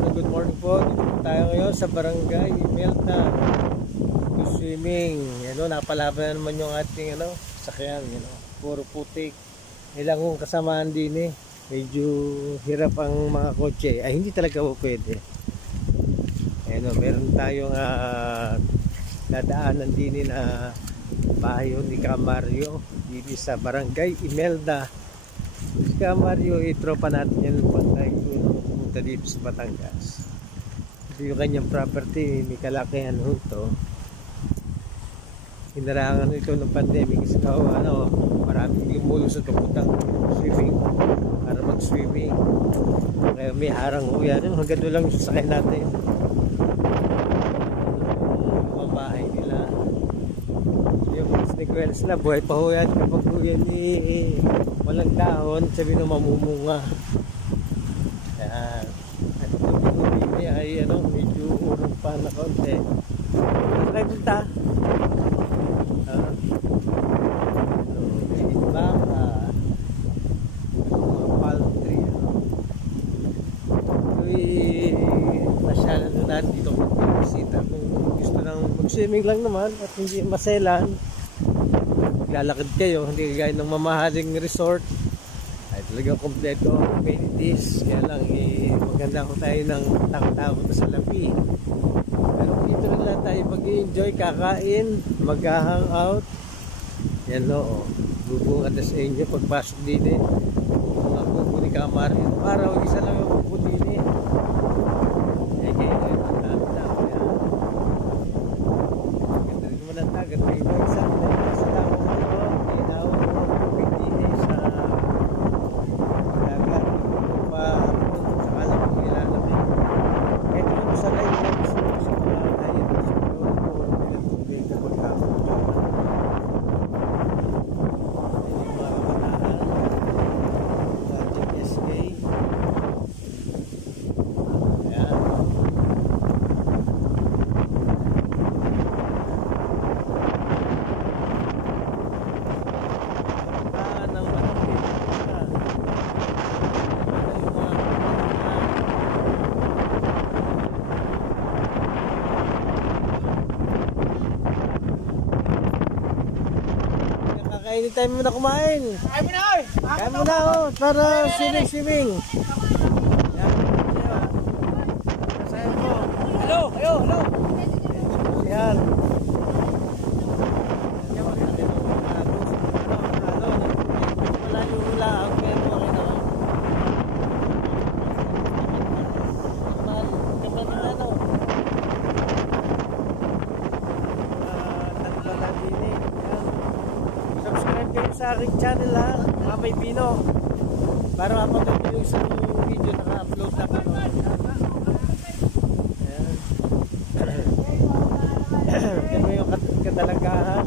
good morning po. Dito po tayo ngayon sa Barangay Imelda. Swimming. Napalaban na naman yung ating sakyan. Puro putik. Ilang kasamaan din eh. Medyo hirap ang mga kotse. Ay, hindi talaga po pwede. Meron tayong nadaanan din na bahay ni Mario dito sa Barangay Imelda. Si Mario, tropa natin yan pagkain ko pumunta dito sa Batangas. Ito yung kanyang property, may kalakihan ito. Hinarangan ito ng pandemic kasi maraming lumulusot papuntang swimming para mag-swimming. Kaya may harang ho yan. Hanggang doon lang sasakay natin. Mabahay nila. Yung sneakers na buhay pa ho yan. Kapag ho yan walang dahon, sabi nung mamumunga. Yan. At ito ay medyo urong pa na konti. Ano kayo punta? Baka mga palm tree. Pasyalan na natin dito magbisita. Kung gusto nang mag-swimming lang naman at hindi maselan, maglalakad kayo, hindi kagaya ng mamahaling resort ay talagang kompleto amenities. Kaya lang maganda ko tayo ng takot-takot sa labi. Pero dito rin lang tayo mag-enjoy, kakain, mag-hang out. Yan bubungan na sa inyo pagpasok din mga bubo ni Mario. Araw isa lang ang bubo din kaya matanda-tanda ko yan. Ganda rin naman ang tagat. May iba isang sa tao inawang tubig din sa dagat pa sa kalang kong ilalaki. Kahit kung sa layo sa mga layo siguro po bilang tubig na pagkakot. Anytime mo na kumain. Kain mo na oy. Kain mo na para swimming. Yan. Hello, hello. Yan. Sa aking channel mga Pino, para mapanood yung isang video naka-upload na ko. Yan mo yung kadalagahan.